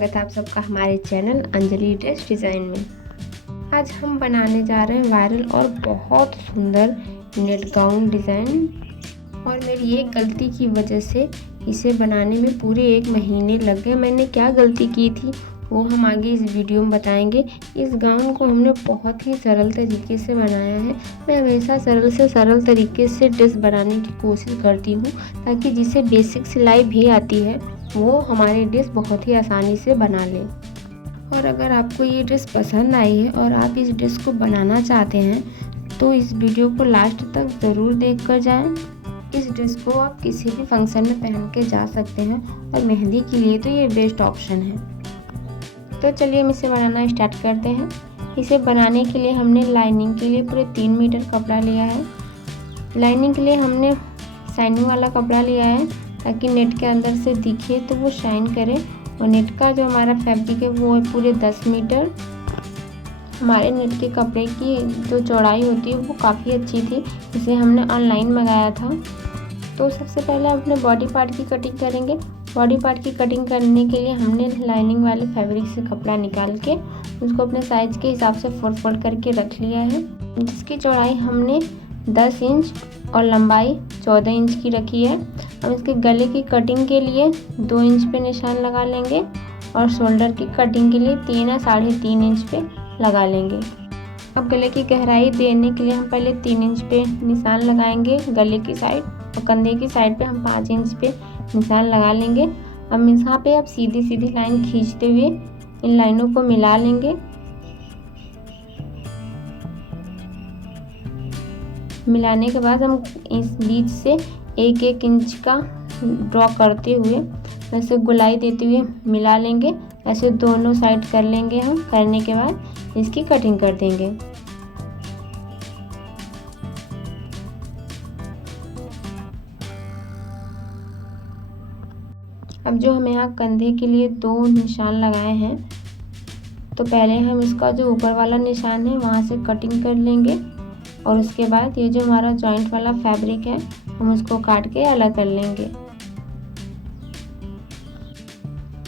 स्वागत है आप सबका हमारे चैनल अंजलि ड्रेस डिज़ाइन में। आज हम बनाने जा रहे हैं वायरल और बहुत सुंदर नेट गाउन डिज़ाइन, और मेरी एक गलती की वजह से इसे बनाने में पूरे 1 महीने लग गए। मैंने क्या गलती की थी वो हम आगे इस वीडियो में बताएंगे। इस गाउन को हमने बहुत ही सरल तरीके से बनाया है। मैं हमेशा सरल से सरल तरीके से ड्रेस बनाने की कोशिश करती हूँ, ताकि जिसे बेसिक सिलाई भी आती है वो हमारी ड्रेस बहुत ही आसानी से बना ले। और अगर आपको ये ड्रेस पसंद आई है और आप इस ड्रेस को बनाना चाहते हैं तो इस वीडियो को लास्ट तक ज़रूर देख कर जाएँ। इस ड्रेस को आप किसी भी फंक्शन में पहन के जा सकते हैं और मेहंदी के लिए तो ये बेस्ट ऑप्शन है। तो चलिए हम इसे बनाना स्टार्ट करते हैं। इसे बनाने के लिए हमने लाइनिंग के लिए पूरे 3 मीटर कपड़ा लिया है। लाइनिंग के लिए हमने शाइनिंग वाला कपड़ा लिया है, ताकि नेट के अंदर से दिखे तो वो शाइन करे। और नेट का जो हमारा फैब्रिक है वो है पूरे 10 मीटर। हमारे नेट के कपड़े की जो चौड़ाई होती है वो काफ़ी अच्छी थी, इसे हमने ऑनलाइन मंगाया था। तो सबसे पहले अपने बॉडी पार्ट की कटिंग करेंगे। बॉडी पार्ट की कटिंग करने के लिए हमने लाइनिंग वाले फैब्रिक से कपड़ा निकाल के उसको अपने साइज के हिसाब से फोल्ड करके रख लिया है, जिसकी चौड़ाई हमने 10 इंच और लंबाई 14 इंच की रखी है। हम इसके गले की कटिंग के लिए 2 इंच पे निशान लगा लेंगे और शोल्डर की कटिंग के लिए 3 या 3.5 इंच पे लगा लेंगे। अब गले की गहराई देने के लिए हम पहले 3 इंच पे निशान लगाएंगे गले की साइड, और कंधे की साइड पे हम 5 इंच पे निशान लगा लेंगे। हम यहाँ पे अब सीधी सीधी लाइन खींचते हुए इन लाइनों को मिला लेंगे। मिलाने के बाद हम इस बीच से 1-1 इंच का ड्रॉ करते हुए ऐसे गोलाई देते हुए मिला लेंगे। ऐसे दोनों साइड कर लेंगे हम। करने के बाद इसकी कटिंग कर देंगे। अब जो हम यहाँ कंधे के लिए 2 निशान लगाए हैं, तो पहले हम इसका जो ऊपर वाला निशान है वहाँ से कटिंग कर लेंगे, और उसके बाद ये जो हमारा जॉइंट वाला फैब्रिक है हम उसको काट के अलग कर लेंगे।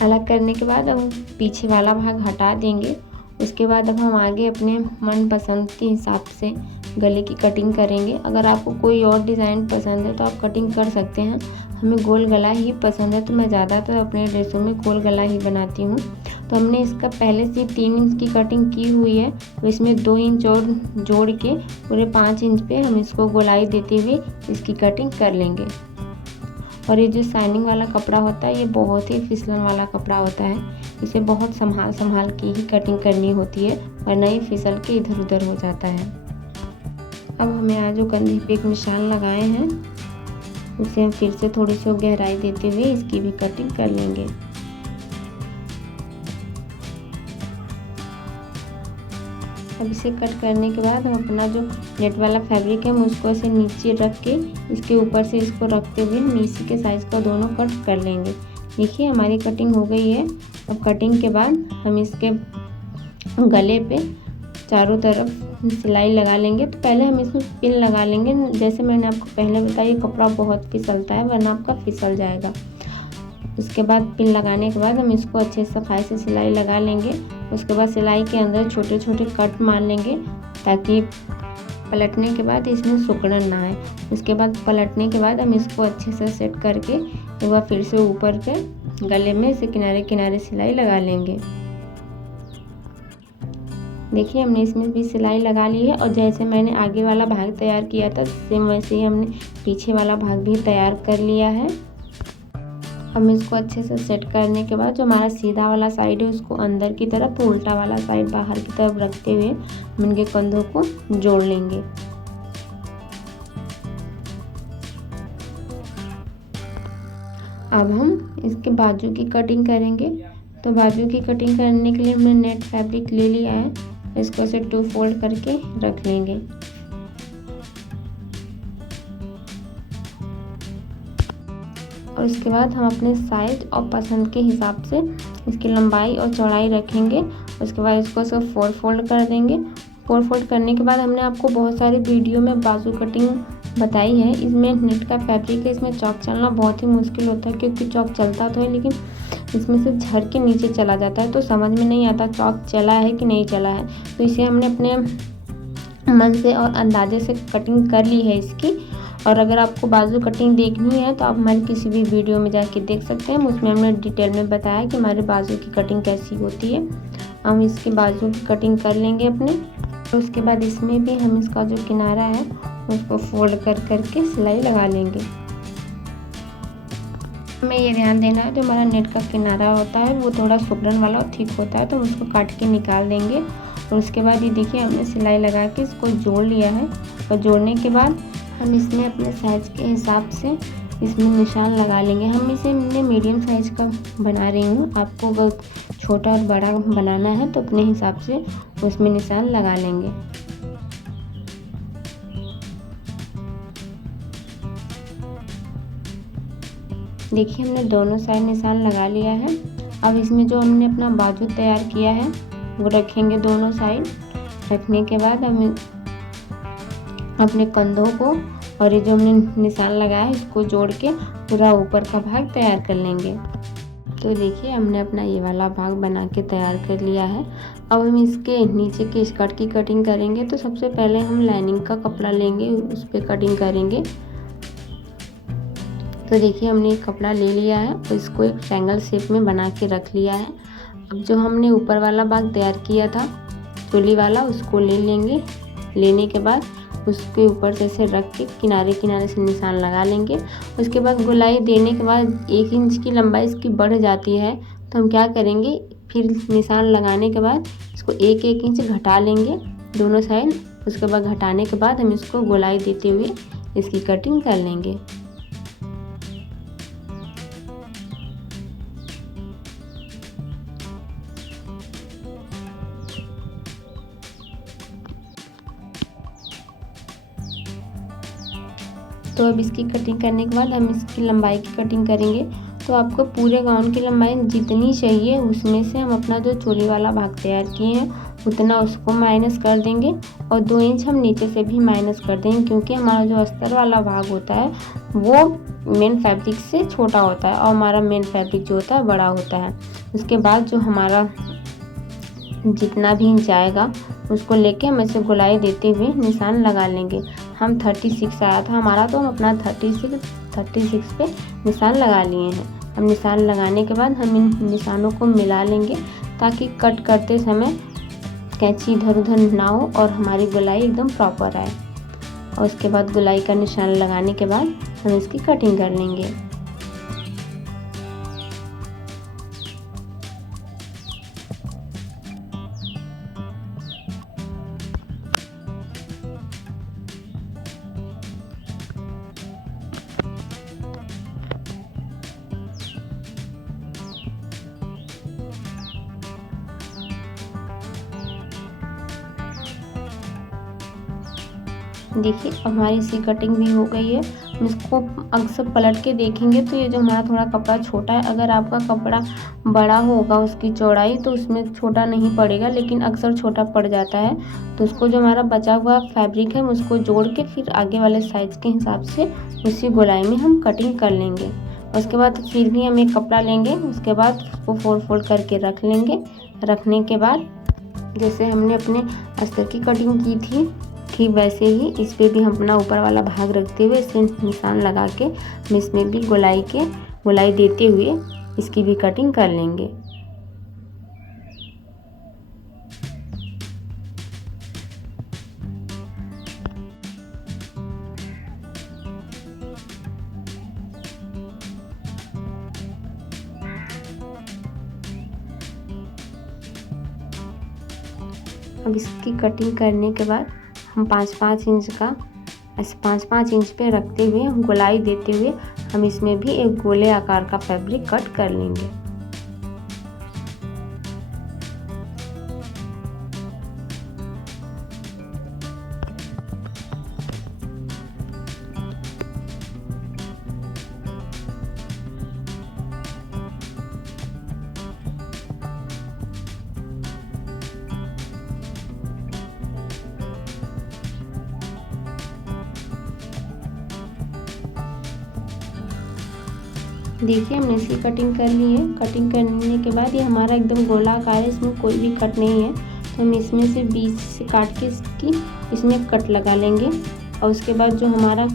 अलग करने के बाद हम पीछे वाला भाग हटा देंगे। उसके बाद अब हम आगे अपने मन पसंद के हिसाब से गले की कटिंग करेंगे। अगर आपको कोई और डिज़ाइन पसंद है तो आप कटिंग कर सकते हैं। हमें गोल गला ही पसंद है, तो मैं ज़्यादातर अपने ड्रेसों में गोल गला ही बनाती हूँ। तो हमने इसका पहले से 3 इंच की कटिंग की हुई है, तो इसमें 2 इंच और जोड़ के पूरे 5 इंच पे हम इसको गोलाई देते हुए इसकी कटिंग कर लेंगे। और ये जो शाइनिंग वाला कपड़ा होता है ये बहुत ही फिसलन वाला कपड़ा होता है, इसे बहुत संभाल के ही कटिंग करनी होती है, वरना ये फिसल के इधर उधर हो जाता है। अब हमें यहाँ जो कंधे पे एक निशान लगाए हैं उसे हम फिर से थोड़ी सी गहराई देते हुए इसकी भी कटिंग कर लेंगे। अब इसे कट करने के बाद हम अपना जो नेट वाला फैब्रिक है हम उसको ऐसे नीचे रख के इसके ऊपर से इसको रखते हुए हम इसी के साइज़ का दोनों कट कर लेंगे। देखिए हमारी कटिंग हो गई है। अब कटिंग के बाद हम इसके गले पे चारों तरफ सिलाई लगा लेंगे। तो पहले हम इसमें पिन लगा लेंगे। जैसे मैंने आपको पहले बताया कपड़ा बहुत फिसलता है, वरना आपका फिसल जाएगा। उसके बाद पिन लगाने के बाद हम इसको अच्छे से सफाई से सिलाई लगा लेंगे। उसके बाद सिलाई के अंदर छोटे छोटे कट मार लेंगे, ताकि पलटने के बाद इसमें सिकुड़न ना आए। उसके बाद पलटने के बाद हम इसको अच्छे से सेट करके एक बार फिर से ऊपर के गले में से किनारे किनारे सिलाई लगा लेंगे। देखिए हमने इसमें भी सिलाई लगा ली है, और जैसे मैंने आगे वाला भाग तैयार किया था सेम वैसे ही हमने पीछे वाला भाग भी तैयार कर लिया है। हम इसको अच्छे से सेट करने के बाद जो हमारा सीधा वाला साइड है उसको अंदर की तरफ, उल्टा वाला साइड बाहर की तरफ रखते हुए हम इनके कंधों को जोड़ लेंगे। अब हम इसके बाजू की कटिंग करेंगे। तो बाजू की कटिंग करने के लिए हमने नेट फैब्रिक ले लिया है, इसको ऐसे 2 फोल्ड करके रख लेंगे। और उसके बाद हम अपने साइज और पसंद के हिसाब से इसकी लंबाई और चौड़ाई रखेंगे। उसके बाद इसको सब 4 फोल्ड कर देंगे। 4 फोल्ड करने के बाद हमने आपको बहुत सारी वीडियो में बाजू कटिंग बताई है। इसमें नेट का फैब्रिक है, इसमें चौक चलना बहुत ही मुश्किल होता है, क्योंकि चौक चलता तो है लेकिन इसमें से झड़ के नीचे चला जाता है, तो समझ में नहीं आता चौक चला है कि नहीं चला है। तो इसे हमने अपने मन से और अंदाजे से कटिंग कर ली है इसकी। और अगर आपको बाजू कटिंग देखनी है तो आप हमारी किसी भी वीडियो में जाके देख सकते हैं, उसमें हमने डिटेल में बताया कि हमारे बाजू की कटिंग कैसी होती है। हम इसके बाजू की कटिंग कर लेंगे अपने। तो उसके बाद इसमें भी हम इसका जो किनारा है उसको फोल्ड कर करके सिलाई लगा लेंगे। हमें ये ध्यान देना है जो हमारा नेट का किनारा होता है वो थोड़ा सुबरन वाला और थिक होता है, तो हम उसको काट के निकाल देंगे। और उसके बाद ये देखिए हमने सिलाई लगा के इसको जोड़ लिया है। और जोड़ने के बाद हम इसमें अपने साइज़ के हिसाब से इसमें निशान लगा लेंगे। हम इसे मैं मीडियम साइज़ का बना रही हूँ, आपको अगर छोटा और बड़ा बनाना है तो अपने हिसाब से उसमें निशान लगा लेंगे। देखिए हमने दोनों साइड निशान लगा लिया है। अब इसमें जो हमने अपना बाजू तैयार किया है वो रखेंगे दोनों साइड। रखने के बाद हम अपने कंधों को और ये जो हमने निशान लगाया है इसको जोड़ के पूरा ऊपर का भाग तैयार कर लेंगे। तो देखिए हमने अपना ये वाला भाग बना के तैयार कर लिया है। अब हम इसके नीचे के स्कर्ट की कटिंग करेंगे। तो सबसे पहले हम लाइनिंग का कपड़ा लेंगे, उस पर कटिंग करेंगे। तो देखिए हमने एक कपड़ा ले लिया है और इसको एक ट्रायंगल शेप में बना के रख लिया है। अब जो हमने ऊपर वाला भाग तैयार किया था चोली वाला उसको ले लेंगे। लेने के बाद उसके ऊपर से ऐसे रख के किनारे किनारे से निशान लगा लेंगे। उसके बाद गोलाई देने के बाद 1 इंच की लंबाई इसकी बढ़ जाती है, तो हम क्या करेंगे फिर निशान लगाने के बाद इसको 1-1 इंच घटा लेंगे दोनों साइड। उसके बाद घटाने के बाद हम इसको गोलाई देते हुए इसकी कटिंग कर लेंगे। तो अब इसकी कटिंग करने के बाद हम इसकी लंबाई की कटिंग करेंगे। तो आपको पूरे गाउन की लंबाई जितनी चाहिए उसमें से हम अपना जो चोली वाला भाग तैयार किए हैं उतना उसको माइनस कर देंगे और 2 इंच हम नीचे से भी माइनस कर देंगे, क्योंकि हमारा जो अस्तर वाला भाग होता है वो मेन फैब्रिक से छोटा होता है और हमारा मेन फैब्रिक जो होता है बड़ा होता है। उसके बाद जो हमारा जितना भी इंच आएगा उसको लेके हम ऐसे गोलाई देते हुए निशान लगा लेंगे। हम 36 आया था हमारा, तो हम अपना 36 पे निशान लगा लिए हैं। हम निशान लगाने के बाद हम इन निशानों को मिला लेंगे ताकि कट करते समय कैंची इधर उधर ना हो और हमारी गोलाई एकदम प्रॉपर आए। और उसके बाद गोलाई का निशान लगाने के बाद हम इसकी कटिंग कर लेंगे। देखिए अब हमारी इसी कटिंग भी हो गई है। हम इसको अक्सर पलट के देखेंगे तो ये जो हमारा थोड़ा कपड़ा छोटा है, अगर आपका कपड़ा बड़ा होगा उसकी चौड़ाई तो उसमें छोटा नहीं पड़ेगा, लेकिन अक्सर छोटा पड़ जाता है। तो उसको जो हमारा बचा हुआ फैब्रिक है उसको जोड़ के फिर आगे वाले साइज के हिसाब से उसी गोलाई में हम कटिंग कर लेंगे। उसके बाद फिर भी हम एक कपड़ा लेंगे, उसके बाद उसको फोल्ड करके रख लेंगे। रखने के बाद जैसे हमने अपने अस्तर की कटिंग की थी ठीक वैसे ही इस पे भी हम अपना ऊपर वाला भाग रखते हुए इसे निशान लगा के हम इसमें भी गोलाई देते हुए इसकी भी कटिंग कर लेंगे। अब इसकी कटिंग करने के बाद हम 5-5 इंच का ऐसे 5-5 इंच पे रखते हुए गोलाई देते हुए हम इसमें भी एक गोले आकार का फैब्रिक कट कर लेंगे। देखिए हमने इसकी कटिंग कर ली है। कटिंग करने के बाद ये हमारा एकदम गोलाकार है, इसमें कोई भी कट नहीं है। तो हम इसमें से बीच से काट के इसमें कट लगा लेंगे। और उसके बाद जो हमारा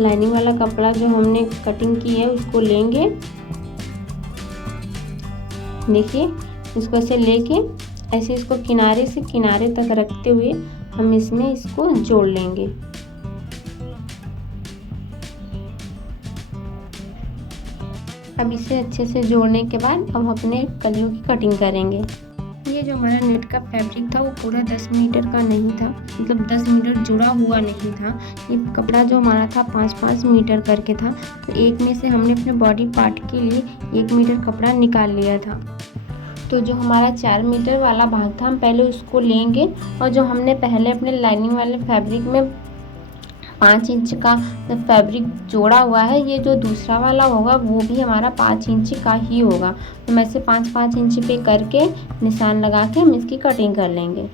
लाइनिंग वाला कपड़ा जो हमने कटिंग की है उसको लेंगे। देखिए इसको ऐसे लेके ऐसे इसको किनारे से किनारे तक रखते हुए हम इसमें इसको जोड़ लेंगे। अब इसे अच्छे से जोड़ने के बाद हम अपने कलियों की कटिंग करेंगे। ये जो हमारा नेट का फैब्रिक था वो पूरा 10 मीटर का नहीं था, मतलब 10 मीटर जुड़ा हुआ नहीं था। ये कपड़ा जो हमारा था 5-5 मीटर करके था। तो एक में से हमने अपने बॉडी पार्ट के लिए 1 मीटर कपड़ा निकाल लिया था। तो जो हमारा 4 मीटर वाला भाग था हम पहले उसको लेंगे। और जो हमने पहले अपने लाइनिंग वाले फैब्रिक में 5 इंच का फैब्रिक जोड़ा हुआ है, ये जो दूसरा वाला होगा वो भी हमारा 5 इंच का ही होगा। तो हम ऐसे 5-5 इंच पे करके निशान लगा के हम इसकी कटिंग कर लेंगे।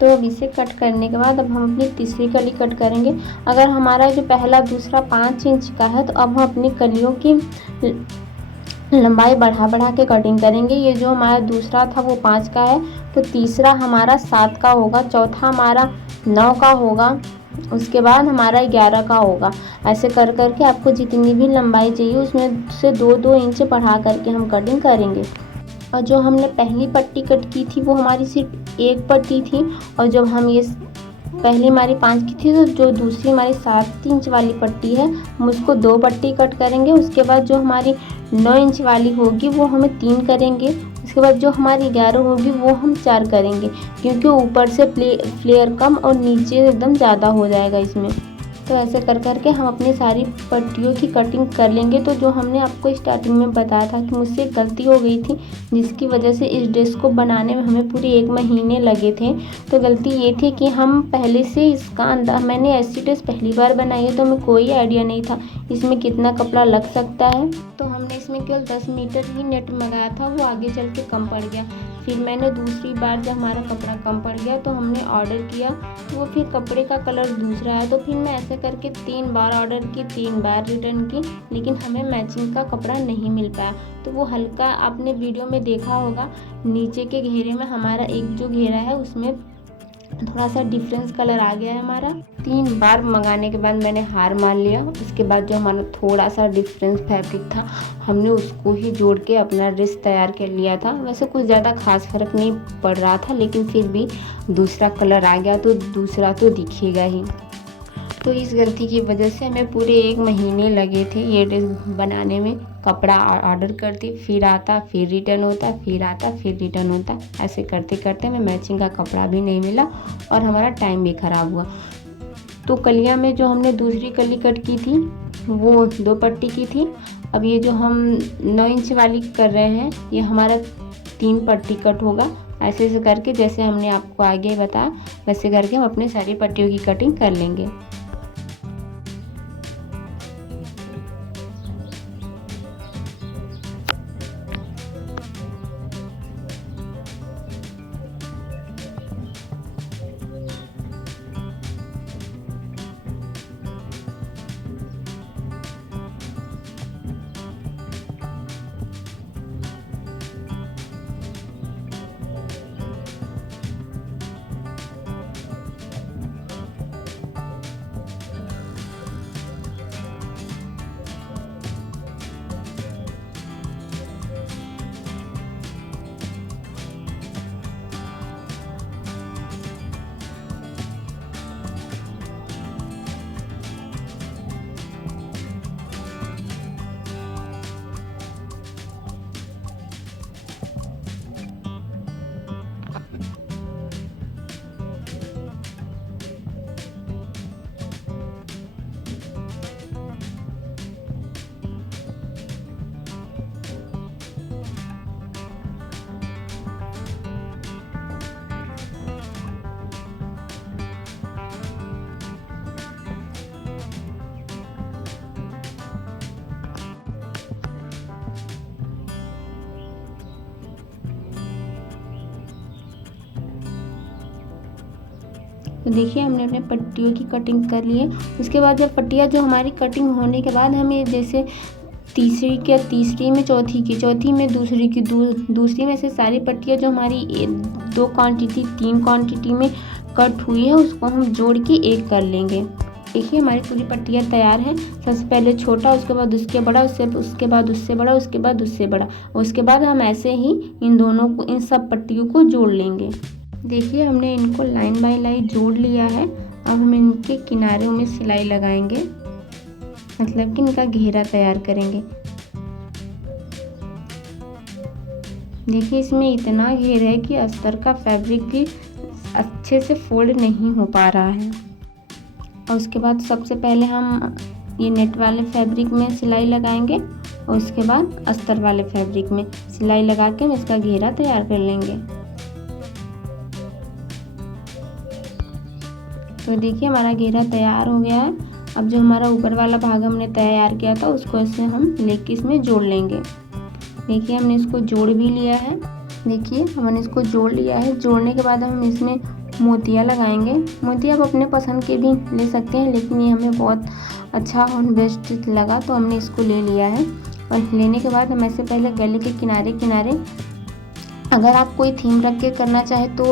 तो अब इसे कट करने के बाद अब हम अपनी तीसरी कली कट करेंगे। अगर हमारा जो पहला दूसरा 5 इंच का है तो अब हम अपनी कलियों की लंबाई बढ़ा के कटिंग करेंगे। ये जो हमारा दूसरा था वो 5 का है, तो तीसरा हमारा 7 का होगा, चौथा हमारा 9 का होगा, उसके बाद हमारा 11 का होगा। ऐसे कर करके आपको जितनी भी लंबाई चाहिए उसमें से 2-2 इंच बढ़ा करके हम कटिंग करेंगे। और जो हमने पहली पट्टी कट की थी वो हमारी सिर्फ एक पट्टी थी। और जब हम ये पहली हमारी 5 की थी तो जो दूसरी हमारी 7 इंच वाली पट्टी है हम उसको 2 पट्टी कट करेंगे। उसके बाद जो हमारी 9 इंच वाली होगी वो हमें 3 करेंगे। उसके बाद जो हमारी 11 होगी वो हम 4 करेंगे, क्योंकि ऊपर से फ्लेयर कम और नीचे एकदम ज़्यादा हो जाएगा इसमें। तो ऐसे कर करके हम अपनी सारी पट्टियों की कटिंग कर लेंगे। तो जो हमने आपको स्टार्टिंग में बताया था कि मुझसे गलती हो गई थी जिसकी वजह से इस ड्रेस को बनाने में हमें पूरे 1 महीने लगे थे। तो गलती ये थी कि हम पहले से इसका मैंने ऐसी ड्रेस पहली बार बनाई है तो हमें कोई आइडिया नहीं था इसमें कितना कपड़ा लग सकता है। तो हमने इसमें केवल 10 मीटर ही नेट मंगाया था, वो आगे चल के कम पड़ गया। फिर मैंने दूसरी बार जब हमारा कपड़ा कम पड़ गया तो हमने ऑर्डर किया, वो फिर कपड़े का कलर दूसरा है। तो फिर मैं ऐसे करके 3 बार ऑर्डर की, 3 बार रिटर्न की, लेकिन हमें मैचिंग का कपड़ा नहीं मिल पाया। तो वो हल्का आपने वीडियो में देखा होगा, नीचे के घेरे में हमारा एक जो घेरा है उसमें थोड़ा सा डिफरेंस कलर आ गया है हमारा। 3 बार मंगाने के बाद मैंने हार मान लिया। उसके बाद जो हमारा थोड़ा सा डिफरेंस फैब्रिक था हमने उसको ही जोड़ के अपना ड्रेस तैयार कर लिया था। वैसे कुछ ज़्यादा खास फर्क नहीं पड़ रहा था, लेकिन फिर भी दूसरा कलर आ गया तो दूसरा तो दिखेगा ही। तो इस गलती की वजह से हमें पूरे 1 महीने लगे थे ये ड्रेस बनाने में। कपड़ा ऑर्डर करती, फिर आता, फिर रिटर्न होता, फिर आता, फिर रिटर्न होता। ऐसे करते करते हमें मैचिंग का कपड़ा भी नहीं मिला और हमारा टाइम भी ख़राब हुआ। तो कलियाँ में जो हमने दूसरी कली कट की थी वो 2 पट्टी की थी। अब ये जो हम 9 इंच वाली कर रहे हैं ये हमारा 3 पट्टी कट होगा। ऐसे ऐसे करके जैसे हमने आपको आगे बताया वैसे करके हम अपने सारी पट्टियों की कटिंग कर लेंगे। तो देखिए हमने अपने पट्टियों की कटिंग कर ली है। उसके बाद जब पट्टियाँ जो हमारी कटिंग होने के बाद हमें जैसे तीसरी में चौथी में दूसरी में से सारी पट्टियाँ जो हमारी 2 क्वांटिटी 3 क्वांटिटी में कट हुई है उसको हम जोड़ के एक कर लेंगे। देखिए हमारी पूरी पट्टियाँ तैयार हैं। सबसे पहले छोटा, उसके बाद उसके बड़ा, उसके बाद उससे बड़ा, उसके बाद उससे बड़ा, और उसके बाद हम ऐसे ही इन सब पट्टियों को जोड़ लेंगे। देखिए हमने इनको लाइन बाय लाइन जोड़ लिया है। अब हम इनके किनारों में सिलाई लगाएंगे, मतलब कि इनका घेरा तैयार करेंगे। देखिए इसमें इतना घेर है कि अस्तर का फैब्रिक भी अच्छे से फोल्ड नहीं हो पा रहा है। और उसके बाद सबसे पहले हम ये नेट वाले फैब्रिक में सिलाई लगाएंगे और उसके बाद अस्तर वाले फैब्रिक में सिलाई लगा के हम इसका घेरा तैयार कर लेंगे। तो देखिए हमारा घेरा तैयार हो गया है। अब जो हमारा ऊपर वाला भाग हमने तैयार किया था उसको इसमें हम लेके इसमें जोड़ लेंगे। देखिए हमने इसको जोड़ भी लिया है। देखिए हमने इसको जोड़ लिया है। जोड़ने के बाद हम इसमें मोतियाँ लगाएंगे। मोतियाँ आप अपने पसंद के भी ले सकते हैं, लेकिन ये हमें बहुत अच्छा और बेस्ट लगा तो हमने इसको ले लिया है। और लेने के बाद हम ऐसे पहले गले के किनारे अगर आप कोई थीम रख के करना चाहे तो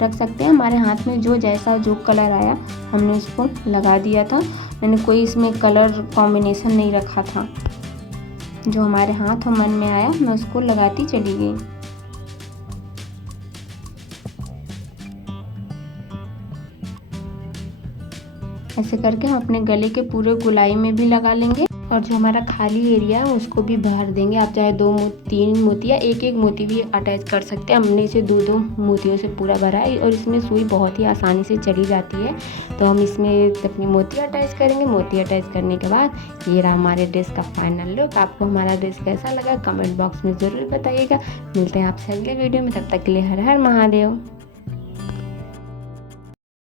रख सकते हैं। हमारे हाथ में जो कलर आया हमने उसको लगा दिया था। मैंने कोई इसमें कलर कॉम्बिनेशन नहीं रखा था। जो हमारे हाथ और मन में आया मैं उसको लगाती चली गई। ऐसे करके हम अपने गले के पूरे गोलाई में भी लगा लेंगे और जो हमारा खाली एरिया है उसको भी भर देंगे। आप चाहे 3 मोती या एक मोती भी अटैच कर सकते हैं। हमने इसे 2 मोतियों से पूरा भरा है और इसमें सुई बहुत ही आसानी से चली जाती है। तो हम इसमें अपनी मोती अटैच करेंगे। मोती अटैच करने के बाद ये रहा हमारे ड्रेस का फाइनल लुक। आपको हमारा ड्रेस कैसा लगा कमेंट बॉक्स में ज़रूर बताइएगा। मिलते हैं आपसे अगले वीडियो में, तब तक के लिए हर हर महादेव।